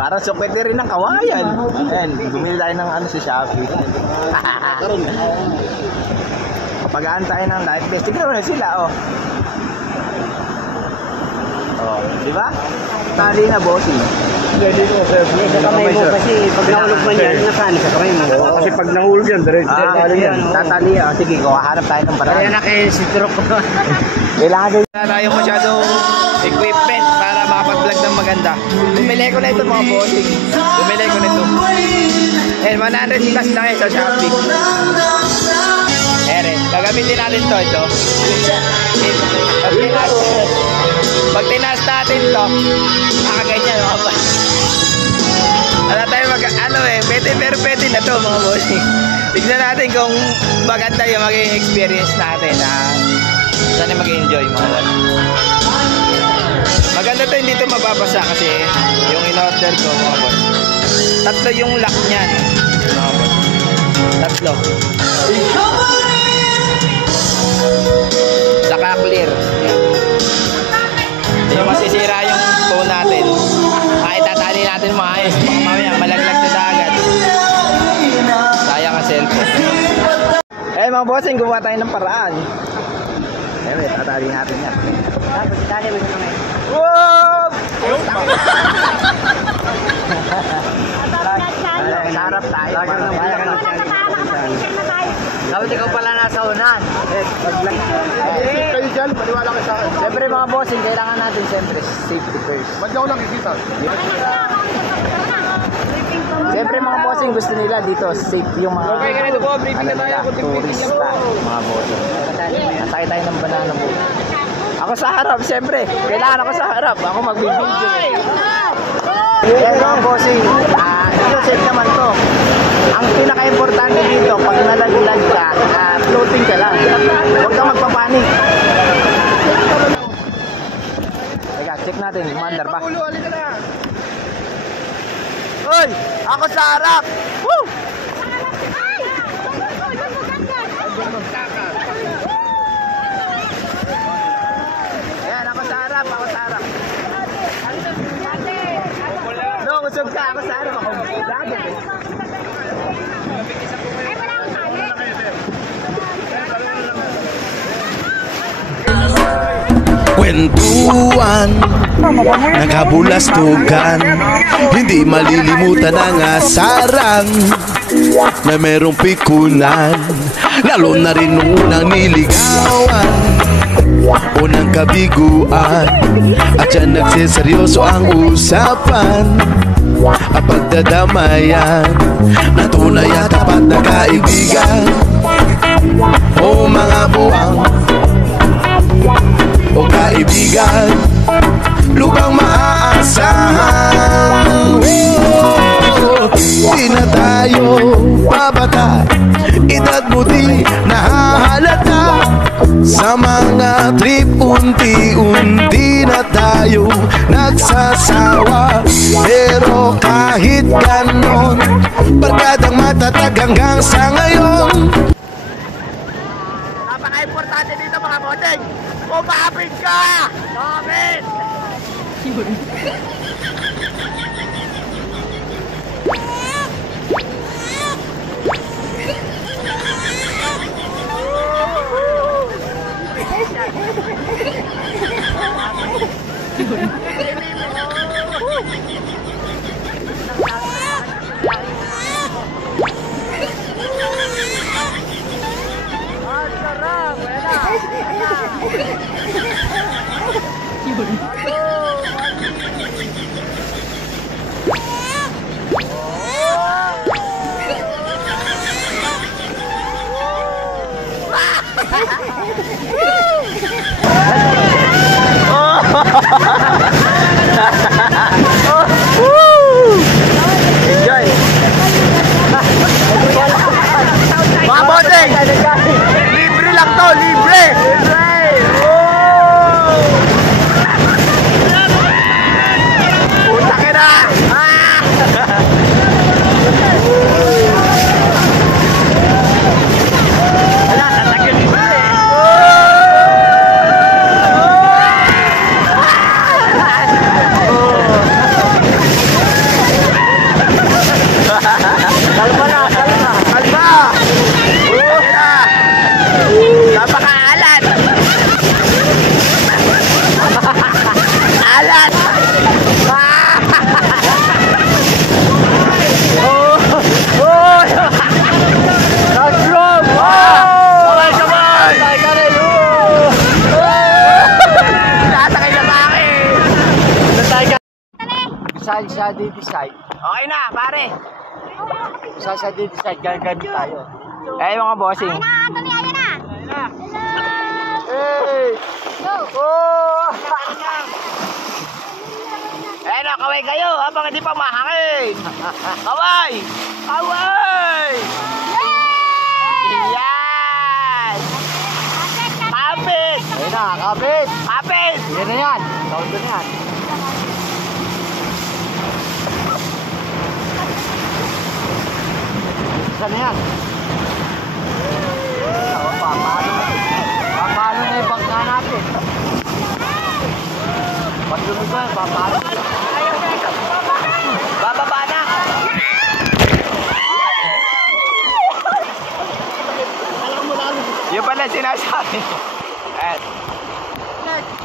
Para sukwete rin ng kawayan. Ayan, bumili tayo ng ano sa Shopee. Kapagaan tayo ng life vest. Tignan mo na sila, oh. Oh, di ba? Tali na, bossing. Pwede ko, sir. Sa kamay mo kasi pag nahulog man yan, nasaan sa kamay mo. Kasi pag nahulog yan, diretso tali yan. Tatali, oh. Sige, hahanap tayo ng paraan. Kaya na kayo si Turok ko. Kailangan na tayo masyadong equipment para makapag-vlog ng maganda. Bumili ko na ito, mga bossing. Bumili ko na ito. And 100 plus lang sa Shopee. Ere, gagamitin natin to, ito. Pag tinaas natin to, nakaganyan, mga boss. Wala tayo pwede na to, mga bossing. Tignan natin kung maganda yung maging experience natin. Sana mag-enjoy, mga boss. Maganda to, hindi to mababasa kasi yung in-order ko, mga boss. Tatlo yung lock niyan, mga boss. Tatlo. Saka clear. Yung masisira yung phone natin. Itatali natin maayos. Baka mamaya malaglag sa dagat. Sayang ang cellphone. Mga bossing, gumawa tayo ng paraan. Tatali natin yan. Tapos itali mo sa kamay. Wow! Sarap tayo. Dapat ikaw pala nasa unan. Kayo dyan, maniwala ka sa akin. Siyempre mga bossing, kailangan natin siyempre safety first. Ba't ako nakikita? Siyempre mga bossing, gusto nila dito safe yung mga turista, mga bossing. Nasakay tayo ng banana boat. Ako sa harap, siyempre. Kailangan ako sa harap. Ako magbibideo. Yan mga bossing. Safe naman to. Ang pinaka-importante dito, pag nalaglag ka, floating ka lang. Huwag kang magpapanik. Teka, check natin. Mandar pa. Uy! Ako sa harap! Woo! Ayan, ako sa harap. Ako sa harap. No, usog ka. Ako sa harap. Ako dagat eh. Kwentuhan, nakabulastugan, hindi malilimutan ang asaran na merong pikunan, lalo na rin nung unang niligawan, unang kabiguan, at yan nagseseryoso ang usapan, ang pagdadamayan, na tunay at tapat na kaibigan. O mga buwang o kaibigan, lubang maaasahan. Di na tayo babata, edad mo di nahahalata. Sa mga trip unti-unti na tayo nagsasawa. Pero kahit ganon, barkadang matatag hanggang sa ngayon. Napaka-importante dito mga bossing. Kumapit ka! Kumapit! Enjoy. Mga bossing, libre lang to, libre. Puta ka na. Wala, tatagyan libre. saan siya di-decide, Okay na, pare. kung saan siya di-decide, gagamit tayo. Eh, mga bossing. Anthony, ayan na. Hey! Go. Oh! Eh, no, kaway kayo habang hindi pa mahangin. Kaway! Kaway! Yan! Kapit! Ayun na, kapit! Kapit! Yan na yan. Tawag na yan. Saan na yan? Papalo na yung bangka natin. Pag lumigay, papalo. Bababa na! Yun pala sinasabi. Ayan.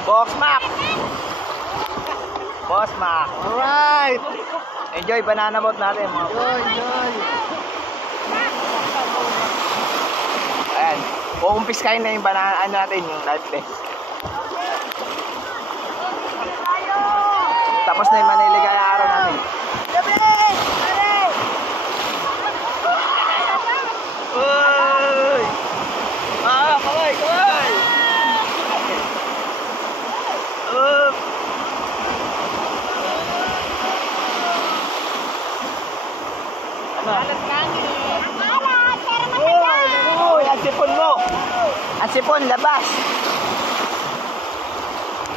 Box Mac! Boss Mac! Alright! Enjoy banana boat natin mga boss. Enjoy! Ayan. Uumpiskahin na yung banana natin, yung life vest. Tapos na yung maniligaya araw natin. Uy! Ah, kaway, kaway! Up! Uy, ang sipon mo! Ang sipon, labas!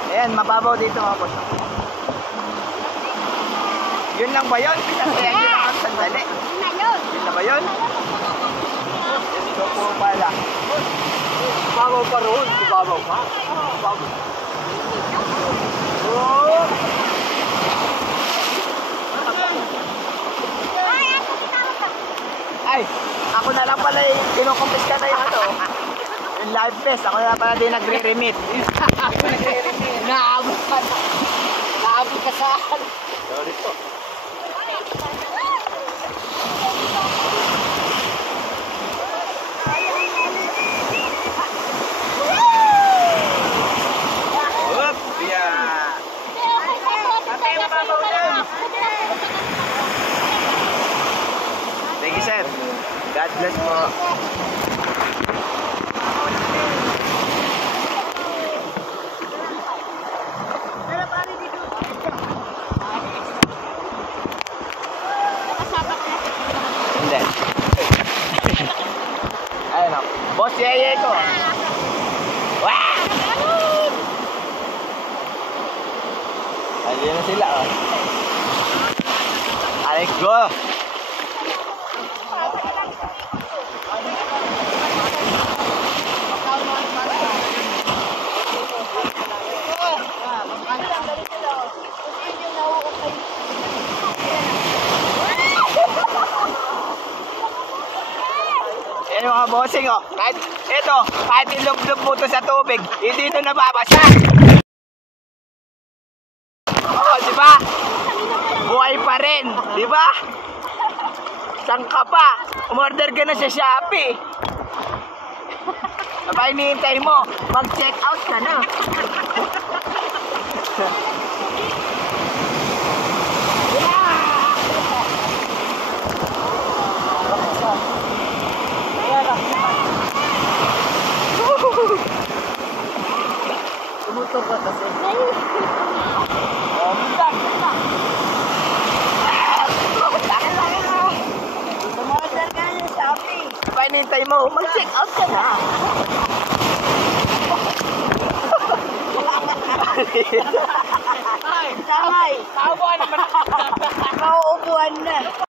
Ayan, mababaw dito mga boss. Yun lang ba yun? Pinasayan nyo lang ang sandali. Yun na ba yun? Ito po pala. Babaw pa roon. Babaw pa. Oh! Ay, ako na lang pala yung kinukumpiska na yung ano. Yung live fest, ako na lang pala din nagre-remit. Naabot ka. Naabot ka saan? Sorry po. Up! Yeah! Thank you, sir. God bless po. Hindi. Ayun o. Boss, yeye ko. Wah! Ayun na sila, oh. Aray ko! Yan yung mga bossing, oh. Kahit ilog-log mo to sa tubig, hindi ito nababasa. Oh, di ba? Buhay pa rin, di ba? Saan ka pa? Umorder ka na sa Shopee. Sabay hinihintay mo, mag-check out ka na. Tumutok ka kasi. Sabay hinihintay mo, mag-check out ka na. Ay, tawa naman. Mauupuan na.